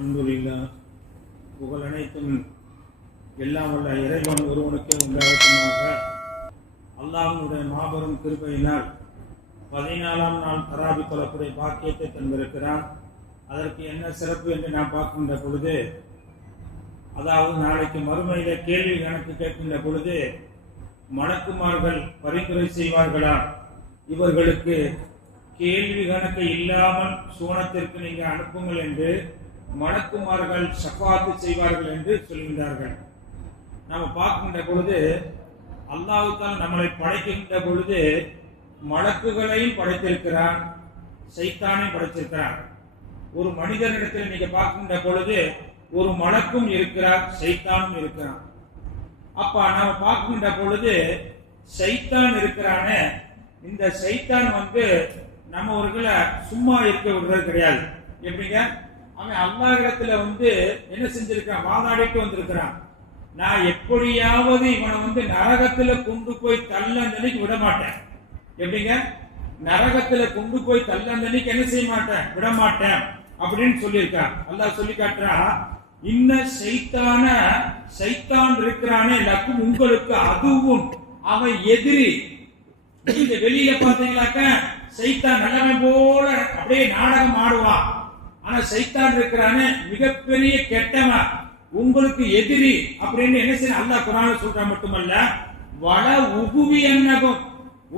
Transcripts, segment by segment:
அல்ஹம்துலில்லாஹ். புகழ் அனைத்தும் எல்லாம் வல்ல இறைவன் ஒருவனுக்கே உண்டாகட்டுமாக. அல்லாஹ்வுடைய மாபெரும் கிருபையினால் 14ஆம் நாள் தராவி தொழக்கூடிய பாக்கியத்தை தந்திருக்கிறான். அதற்கு என்ன சிறப்பு என்று நான் பார்க்கின்ற பொழுது, அதாவது நாளைக்கு மறுமையில கேள்வி கணக்கு கேட்கின்ற பொழுது மலக்குமார்கள் பரிந்துரை செய்வார்களா, இவர்களுக்கு கேள்வி கணக்கு இல்லாமல் சூனத்திற்கு நீங்க அனுப்புங்கள் என்று மலக்குமார்கள் ஷஃபாத்து செய்வார்கள் என்று சொல்கின்றார்கள். நாம பார்க்கின்ற பொழுது அல்லாஹ் தான் நம்மளை படைக்கின்ற பொழுது மலக்குகளையும் படைத்திருக்கிறான், சைத்தானையும் படைத்திருக்கிறான். ஒரு மனிதனிடத்தில் நீங்க பார்க்கின்ற பொழுது ஒரு மலக்கும் இருக்கிறார், சைத்தானும் இருக்கிறான். அப்ப நாம பார்க்கின்ற பொழுது சைத்தான் இருக்கிறானே, இந்த சைத்தான் நம்ம ஒருகளை சும்மா இருக்க விடுறது கிடையாது. எப்படிங்க, அவன் அல்லாஹ்விடத்துல என்ன செஞ்சிருக்கான், வாதாடிட்டு வந்திருக்கிறான். நான் எப்படியாவது இவனை நரகத்துல கொண்டு போய் தள்ளந்தனைக்கு விட மாட்டேன். எப்படிங்க, நரகத்துல கொண்டு போய் தள்ளந்தனைக்கு என்ன செய்ய மாட்டேன், விட மாட்டேன் அப்படின்னு சொல்லியிருக்கான். அல்லாஹ் சொல்லி காட்டுறா, இன்ன சைத்தான் இருக்கிறானே லக்கும் உங்களுக்கு அதுவும் அவன் எதிரி. நீங்க வெளியில பாத்தீங்களாக்க சைத்தான் நல்லவன் போல அப்படியே நாடகம் ஆடுவான். ஆனா சைத்தான் இருக்கிறானே மிகப்பெரிய கெட்டவன், உங்களுக்கு எதிரி அப்படின்னு என்ன செய்ய அல்லாஹ் குர்ஆன்ல சொல்றா. மட்டுமல்ல, வல உகுவி என்னகும்,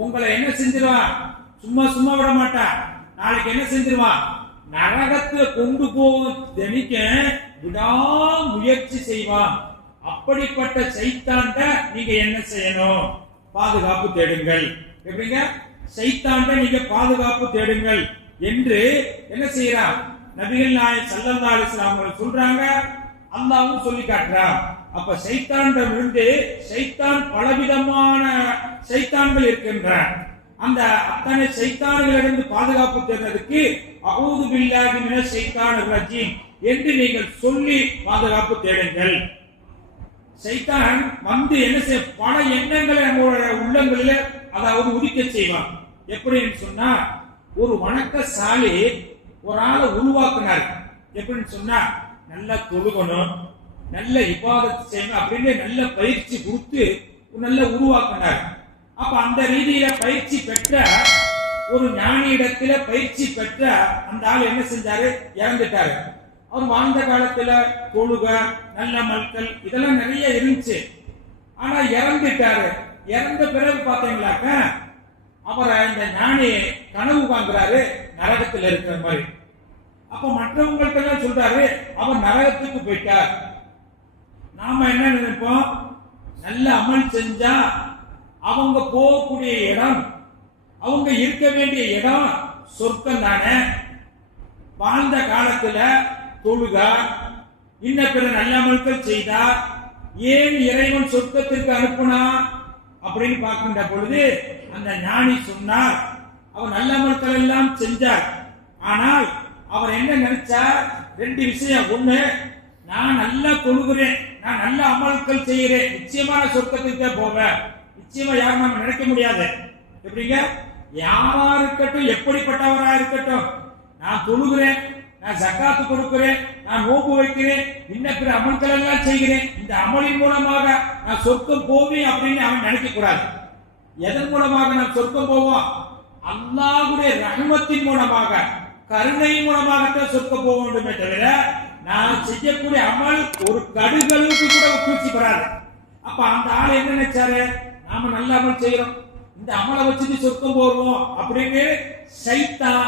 உங்களை என்ன செஞ்சிருவான், சும்மா சும்மா விட மாட்டான். நாளைக்கு என்ன செஞ்சிருவான், நரகத்துல கொண்டு போகும் திணிக்க விடாமுயற்சி செய்வான். அப்படிப்பட்ட சைத்தான்ட நீங்க என்ன செய்யணும், பாதுகாப்பு தேடுங்கள். எப்படிங்க, சைத்தான்ட நீங்க பாதுகாப்பு தேடுங்கள் என்று என்ன செய்யறான் நபிகள் நாயகம் ஸல்லல்லாஹு அலைஹி வஸல்லம் அவர்கள் சொல்றாங்க. அல்லாஹ்வும் சொல்லி காட்டுறான். அப்ப சைத்தானிடம் இருந்து சைத்தான் பலவிதமான சைத்தான்கள் இருக்கின்றன. அந்த அத்தனை சைத்தான்களிலிருந்து பாதுகாப்பு தேடுறதுக்கு அஊது பில்லாஹி மினஷ் ஷைத்தானிர் ரஜீம் என்று நீங்கள் சொல்லி பாதுகாப்பு தேடுங்கள். சைத்தான் என்ன செய்ய, பல எண்ணங்களை நம்மளோட உள்ளங்களில் அதாவது உதிக்க செய்வான். எப்படின்னு சொன்னா, ஒரு வணக்கசாலி ஒரு ஆளை உருவாக்குனார். எப்படின்னு சொன்னா, நல்லா தொழுகணும், நல்ல இபாதத் செய்யணும் அப்படின்னு நல்ல பயிற்சி கொடுத்து நல்ல உருவாக்குனார். அப்ப அந்த ரீதியில பயிற்சி பெற்ற ஒரு ஞானியிடத்துல பயிற்சி பெற்ற அந்த ஆள் என்ன செஞ்சாரு, இறந்துட்டாரு. அவர் வாழ்ந்த காலத்துல தொழுக, நல்ல மல்கள் இதெல்லாம் நிறைய இருந்துச்சு. ஆனா இறந்துட்டாரு. இறந்த பிறகு பாத்தீங்களாக்க அவரை இந்த ஞானி கனவு காண்கிறாரு நரகத்தில் இருக்கிற மாதிரி. அப்ப மற்றவங்களுக்கு எல்லாம் சொல்றாரு, அவர் நரகத்துக்கு போயிட்டார். நாம என்ன நினைப்போம், நல்ல அமல் செஞ்சா அவங்க போகக்கூடிய இடம், அவங்க இருக்க வேண்டிய இடம் சொர்க்கம் தானே. வாழ்ந்த காலத்துல தொழுக, இன்ன பிற நல்ல அமல்கள் செய்தா ஏன் இறைவன் சொர்க்கத்திற்கு அனுப்புனா அப்படின்னு பார்க்கின்ற பொழுது அந்த ஞானி சொன்னார், அவர் நல்ல அமல்கள் எல்லாம் செஞ்சார். ஆனால் அவர் என்ன நினைச்சார், ரெண்டு விஷயம். ஒண்ணு, நான் நல்லா தொழுகிறேன், நான் நல்ல அமல்கள் செய்கிறேன், நிச்சயமான சொர்க்கத்துக்கு போவேன். நிச்சயமா யாரும் நம்ம நினைக்க முடியாது. எப்படிங்க, யாரா இருக்கட்டும், எப்படிப்பட்டவரா இருக்கட்டும், நான் தொழுகிறேன், நான் ஜக்காத்து கொடுக்கிறேன், நான் நோன்பு வைக்கிறேன், இன்ன பிற அமல்கள் எல்லாம் செய்கிறேன், இந்த அமலின் மூலமாக நான் சொர்க்கம் போவேன் அப்படின்னு அவன் நினைக்க கூடாது. எதன் மூலமாக நான் சொர்க்கம் போவோம், அல்லாஹ்வுடைய ரஹ்மத்தின் மூலமாக, கருணையின் மூலமாகத்தான் சொர்க்கம் போக வேண்டுமே தவிர நான் செய்யக்கூடிய அமல் ஒரு கடுகளுக்கு கூட உட்கூச்சி பெறாது. அப்ப அந்த ஆள் என்ன நினைச்சாரு, நாம நல்ல அமல் செய்யறோம், இந்த அமலை வச்சுட்டு சொர்க்கம் போவோம் அப்படின்னு சைத்தான்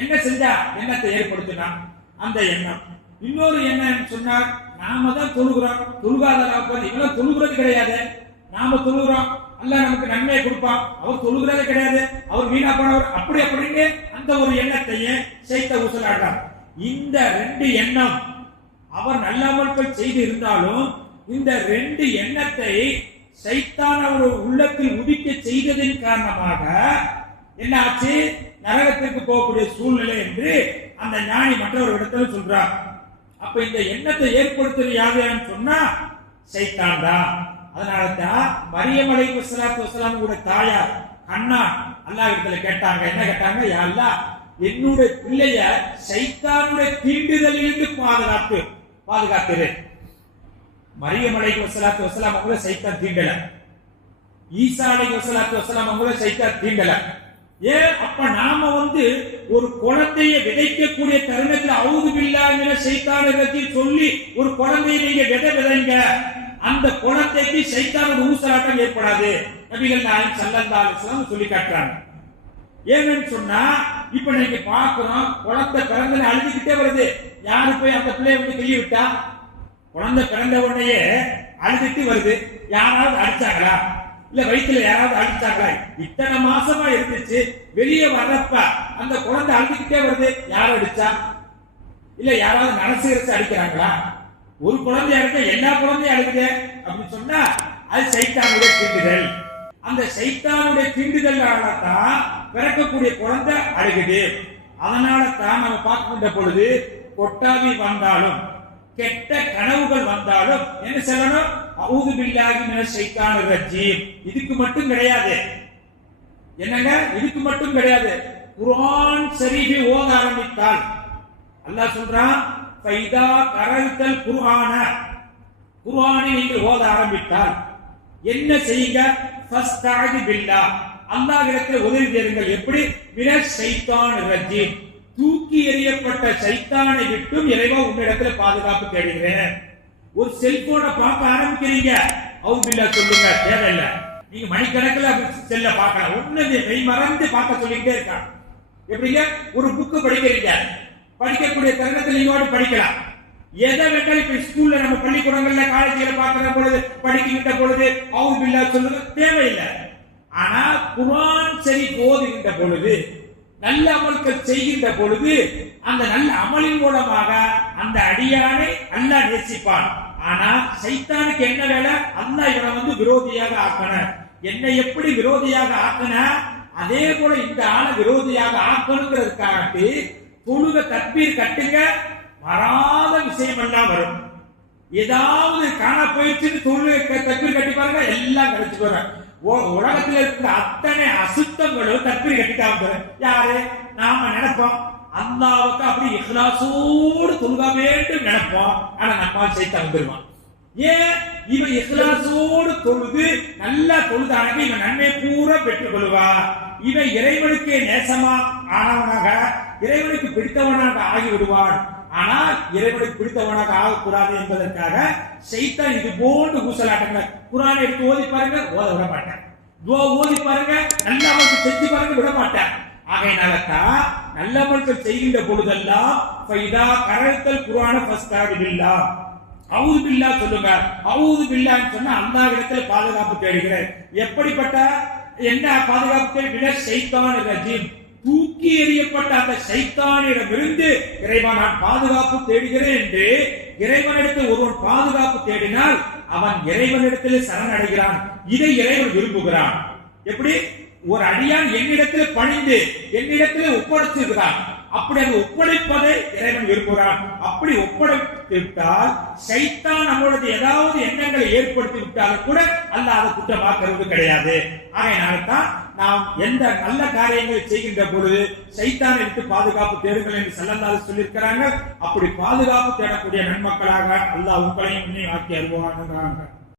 என்ன செஞ்சா, எண்ணத்தை ஏற்படுத்தினான். அந்த எண்ணம். இன்னொரு எண்ணம் சொன்னார், நாம தான் தொழுகிறோம், தொழுகாத இவெல்லாம் தொழுகிறது கிடையாது, நாம தொழுகிறோம், அல்லாஹ் நமக்கு நன்மையை கொடுப்பான், அவர் தொழுகிறதே கிடையாது, அவர் வீணா போனவர், அப்படி அப்படின்னு அந்த ஒரு எண்ணத்தையே சைத்த ஊசலாடுறார். இந்த ரெண்டு எண்ணம் அவர் நல்ல அமல்கள் செய்து இருந்தாலும் இந்த ரெண்டு எண்ணத்தை சைத்தான் அவர் உள்ளத்தில் உதிக்க செய்ததின் காரணமாக என்ன ஆச்சு, நரகத்திற்கு போகக்கூடிய சூழ்நிலை என்று அந்த ஞானி மற்றொரு இடத்துல சொல்றார். அப்ப இந்த எண்ணத்தை ஏற்படுத்துறது யாருன்னு சொன்னா சைத்தான் தான். அதனாலதான் மரியம் அலைஹிஸ்ஸலாத்து வஸ்ஸலாம் கூட தாயார் அண்ணா அல்லாஹ் இடத்துல கேட்டாங்க. என்ன கேட்டாங்க, யா அல்லாஹ் என்னுடைய பிள்ளைய சைத்தானுடைய தீண்டுதலிலிருந்து பாதுகாத்துரு. மரியம் அலைஹிஸ்ஸலாத்து வஸலாம் அவங்கள சைத்தான் தீண்டல. ஈசா அலைஹிஸ்ஸலாத்து வஸலாம் அவங்கள சைத்தான் தீண்டல. ஏன் அப்ப நாம ஒரு குழந்தையை விதைக்கக்கூடிய தருணத்தில் அவுது பில்லாஹி மினஷ் ஷைத்தானிர் ரஜீம் சொல்லி ஒரு குழந்தையை நீங்க விதைங்க, அந்த குழந்தைக்கு சைத்தானோட ஊசலாட்டம் ஏற்படாது நபிகள் நாயகம் ஸல்லல்லாஹு அலைஹி வஸல்லம் சொல்லி காட்டுறாங்க. ஏன்னு சொன்னா இப்ப நீங்க பாக்குறோம், குழந்தை பிறந்த அழுதுகிட்டே வருது. யாரு போய் அந்த பிள்ளைய கையை விட்டா? குழந்தை பிறந்த உடனே அழுதுட்டு வருது. யாராவது அடிச்சாங்களா? இல்ல வயிற்றுல யாராவது அடிச்சாங்களா? இத்தனை மாசமா இருந்துச்சு, வெளியே வர்றப்ப அந்த குழந்தை அழுதுகிட்டே வருது. யாரும் அடிச்சா? இல்ல யாராவது நரசு அடிக்கிறாங்களா? ஒரு குழந்தையா இருக்க எல்லா குழந்தையும் அழுகுது அப்படின்னு சொன்னா அது சைத்தானுடைய தீண்டுதல். அந்த சைத்தானுடைய தீண்டுதலால தான் பிறக்கக்கூடிய குழந்தை அழுகுது. அதனால தான் நம்ம பார்க்கின்ற பொழுது கொட்டாவி வந்தாலும் கெட்ட கனவுகள் வந்தாலும் என்ன சொல்லணும்? அஊது பில்லாஹி மினஷ் ஷைத்தானிர் ரஜீம். இதுக்கு மட்டும் கிடையாது. என்னங்க? இதுக்கு மட்டும் கிடையாது. குர்ஆன் ஷரீஃபை ஓத ஆரம்பித்தால் அல்லாஹ் சொல்றான், ஃபைதா கரல்தல் குர்ஆன, குர்ஆனை நீங்கள் ஓத ஆரம்பித்தால் என்ன செய்யுங்க? ஃபஸ்தஅது பில்லாஹ், அல்லாஹ்விடத்தில் உதவி தேடுங்கள். எப்படி? மினஷ் ஷைத்தானிர் ரஜீம், தூக்கி எறியப்பட்ட சைத்தானை விட்டும் இறைவா உன்னிடத்துல பாதுகாப்பு தேடுகிறேன். ஒரு செல்போனை பார்க்க ஆரம்பிக்கிறீங்க, அவுது பில்லாஹ் சொல்லுங்க, தேவையில்லை. நீங்க மணிக்கணக்கில் செல்ல பார்க்கலாம், ஒண்ணு மெய் மறந்து பார்க்க சொல்லிக்கிட்டே இருக்காங்க. எப்படிங்க? ஒரு புக்கு படிக்கிறீங்க, படிக்கக்கூடிய தருணத்தில் நீங்க படிக்கலாம். எதை வேண்டாலும் இப்ப ஸ்கூல்ல நம்ம பள்ளிக்கூடங்கள்ல காலேஜ்ல பார்க்கிற பொழுது படிக்கின்ற பொழுது அவுது பில்லாஹ் சொல்லுங்க தேவையில்லை. ஆனா குர்ஆன் ஷரீஃப் ஓதுகின்ற பொழுது, நல்ல அமல்கள் செய்கின்ற பொழுது, அந்த நல்ல அமலின் மூலமாக அந்த அடியானை அல்லாஹ் நேசிப்பான். ஆனா சைத்தானுக்கு என்ன வேலை? அல்லாஹ் இவனை விரோதியாக ஆக்கன. என்னை எப்படி விரோதியாக ஆக்கன, அதே போல இந்த ஆளை விரோதியாக ஆக்கணுங்கிறதுக்காக தொழுக தக்பீர் கட்டுங்க, வராத விஷயம் எல்லாம் வரும். ஏதாவது காண போயிடுச்சு தொழுக தக்பீர் கட்டி பாருங்க, எல்லாம் கிடைச்சிட்டு வர. உலகத்தில் இருக்கிற அத்தனை அசுத்தங்களும் தக்பீர் கட்டிட்டாங்க. யாரு? நாம நினைப்போம் அல்லாஹ்வுக்கு அப்படி இஹ்லாஸோடு தொழுக வேண்டும் நினைப்போம். ஆனா நம்மால் சைத்தான் வந்துருவான். ஏன்? இவன் இஹ்லாஸோடு தொழுது நல்லா தொழுதானே இவன் நன்மை பூரா பெற்றுக் கொள்வா. இவன் இறைவனுக்கே நேசமா ஆனவனாக, இறைவனுக்கு பிடித்தவனாக ஆகிவிடுவான். ஆனால் இறைவனுக்கு பிடித்தவனாக ஆகக்கூடாது என்பதற்காக சைத்தான் இது போன்று ஊசலாட்டங்கள். குர்ஆனை எடுத்து ஓதி பாருங்க, ஓத விட மாட்டேன். துஆ ஓதி பாருங்க, நல்ல அமல்கள் செஞ்சு பாருங்க, விட மாட்டேன். ஆகையினால தான் நல்ல அமல்கள் செய்கின்ற பொழுதெல்லாம் ஃபைதா கரல்தல் குர்ஆன ஃபஸ்தஅது பில்லாஹ், அஊது பில்லாஹ் சொல்லுங்க. அஊது பில்லாஹ்னு சொன்னா அல்லாஹ்விடத்தில் பாதுகாப்பு தேடுகிறேன். எப்படிப்பட்ட என்ன பாதுகாப்பு? மினஷ் ஷைத்தானிர் ரஜீம், தூக்கி எறியப்பட்ட அந்த சைத்தானிடமிருந்து இறைவா நான் பாதுகாப்பு தேடுகிறேன் என்று இறைவனிடத்தில் ஒருவன் பாதுகாப்பு தேடினால் அவன் இறைவனிடத்தில் சரணடைகிறான். இதை இறைவன் விரும்புகிறான். எப்படி? ஒரு அடியான் என்னிடத்தில் பணிந்து என்னிடத்தில் ஒப்படைச்சிருக்கிறான், அப்படி அந்த ஒப்படைப்பதை இறைவன் விரும்புகிறான். அப்படி ஒப்படைத்து விட்டால் சைத்தான் நம்மளது ஏதாவது எண்ணங்களை ஏற்படுத்தி விட்டாலும் கூட அல்லாஹ் அதை குற்றமாக்குறது கிடையாது. ஆகையினால தான் நாம் எந்த நல்ல காரியங்களை செய்கின்ற பொழுது சைத்தானை விட்டு பாதுகாப்பு தேடுங்கள் என்று ஸல்லல்லாஹு அலைஹி சொல்லியிருக்கிறாங்க. அப்படி பாதுகாப்பு தேடக்கூடிய நன்மக்களாக அல்லாஹ் உங்களையும் ஆக்கி அருள்வானாக.